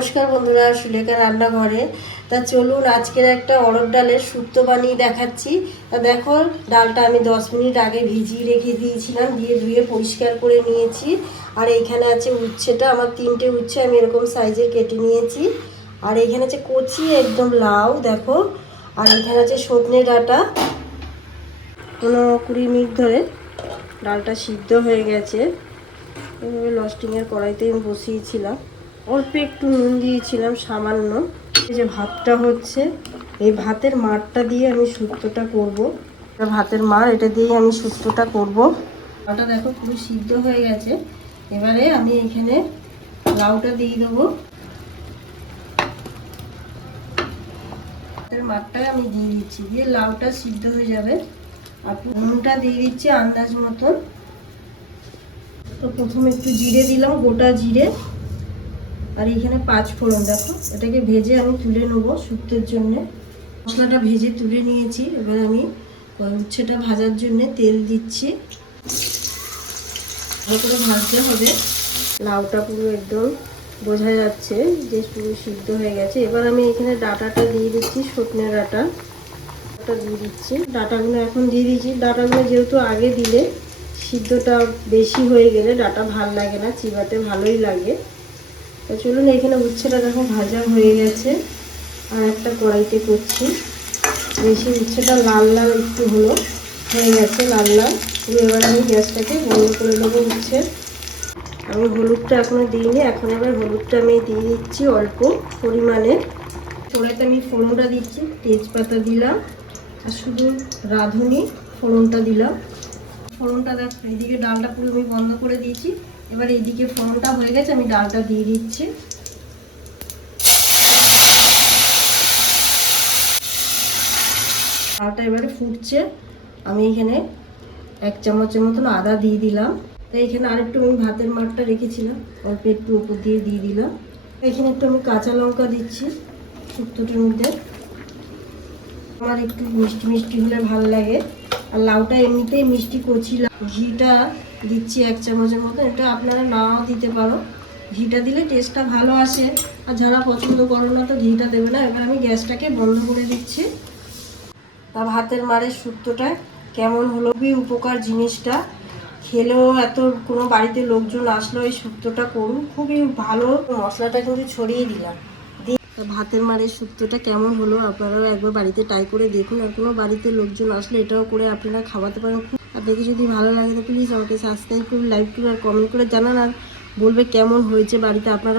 নমস্কার বন্ধুরা, সুলেখা রান্নাঘরে। তা চলুন আজকের একটা অরহর ডালের শুক্তো বানিয়ে দেখাচ্ছি। তা দেখো, ডালটা আমি 10 মিনিট আগে ভিজিয়ে রেখে দিয়েছিলাম, দিয়ে ধুয়ে পরিষ্কার করে নিয়েছি। আর এইখানে আছে উচ্ছেটা, আমার 3টে উচ্ছে আমি এরকম সাইজের কেটে নিয়েছি। আর এইখানে আছে কচি একদম লাউ দেখো। আর এইখানে আছে সজনে ডাঁটা। 15-20 মিনিট ধরে ডালটা সিদ্ধ হয়ে গেছে। এভাবে লস্টিংয়ের কড়াইতে আমি বসিয়েছিলাম, অল্প একটু নুন দিয়েছিলাম সামান্য। এই যে ভাতটা হচ্ছে, এই ভাতের মাড়টা দিয়ে আমি শুক্তোটা করব। ভাতের মাড় এটা দিয়েই আমি শুক্তোটা করব। ডালটা দেখো পুরো সিদ্ধ হয়ে গেছে। এবারে আমি এখানে লাউটা দিয়ে দেবো। ভাতের মাড়টাই আমি দিয়ে দিচ্ছি, দিয়ে লাউটা সিদ্ধ হয়ে যাবে। আর নুনটা দিয়ে দিচ্ছি আন্দাজ মতন। তো প্রথমে একটু জিরে দিলাম, গোটা জিরে। আর এখানে 5 ফোড়ন দেখো, এটাকে ভেজে আমি তুলে নেবো শুক্তোর জন্য। মশলাটা ভেজে তুলে নিয়েছি। এবার আমি উচ্ছেটা ভাজার জন্য তেল দিচ্ছি। ভালো করে ভাজতে হবে। লাউটা পুরো একদম বোঝা যাচ্ছে যে পুরো সিদ্ধ হয়ে গেছে। এবার আমি এখানে ডাঁটাটা দিয়ে দিচ্ছি, সজনে ডাঁটা দিয়ে দিচ্ছি। ডাঁটাগুলো এখন দিয়ে দিচ্ছি। ডাঁটাগুলো যেহেতু আগে দিলে সিদ্ধটা বেশি হয়ে গেলে ডাঁটা ভাল লাগে না, চিবাতে ভালোই লাগে। তো চলুন, এখানে উচ্ছেটা দেখো ভাজা হয়ে গেছে। আর একটা কড়াইতে করছি, বেশি উচ্ছেটা লাল লাল একটু হয়ে গেছে, লাল লাল পুরো। এবার আমি গ্যাসটাকে বন্ধ করে দেবো। উচ্ছে আমি হলুদটা এখনও দিইনি, এখন এবার হলুদটা আমি দিয়ে দিচ্ছি অল্প পরিমাণে। কড়াইতে আমি ফোড়নটা দিচ্ছি, তেজপাতা দিলাম আর শুধু রাঁধুনি ফোড়নটা দিলাম। ফোড়নটা দেখ, এইদিকে ডালটা পুরো আমি বন্ধ করে দিয়েছি। এবার এইদিকে ফোড়নটা হয়ে গেছে, আমি ডালটা দিয়ে দিচ্ছি। ডালটা এবারে ফুটছে। আমি এখানে 1 চামচের মতন আদা দিয়ে দিলাম। তো এখানে আরেকটু আমি ভাতের মাড়টা রেখেছিলাম, অল্প একটু উপর দিয়ে দিলাম। এখানে একটু আমি কাঁচা লঙ্কা দিচ্ছি শুক্তোটার মধ্যে। আমার একটু মিষ্টি মিষ্টি হলে ভালো লাগে। আর লাউটা এমনিতেই মিষ্টি কচি। ঘিটা দিচ্ছি 1 চামচের মতো, এটা আপনারা নাও দিতে পারো। ঘিটা দিলে টেস্টটা ভালো আসে। আর যারা পছন্দ করো না তো ঘিটা দেবে না। এবার আমি গ্যাসটাকে বন্ধ করে দিচ্ছি। তা ভাতের মাড়ের শুক্তোটা কেমন হলো? খুবই উপকার জিনিসটা, খেলেও এত কোনো বাড়িতে লোকজন আসলেও এই শুক্তোটা করুন, খুবই ভালো। মশলাটা কিন্তু ছড়িয়ে দিলাম। ভাতের মাড়ের শুক্তোটা কেমন হলো আপনারাও একবার বাড়িতে ট্রাই করে দেখুন। আর কোনো বাড়িতে লোকজন আসলে এটাও করে আপনারা খাওয়াতে পারেন। আর দেখে যদি ভালো লাগে তো প্লিজ আমাকে সাবস্ক্রাইব করুন, লাইক করুন আর কমেন্ট করে জানান। আর বলবে কেমন হয়েছে বাড়িতে আপনারা।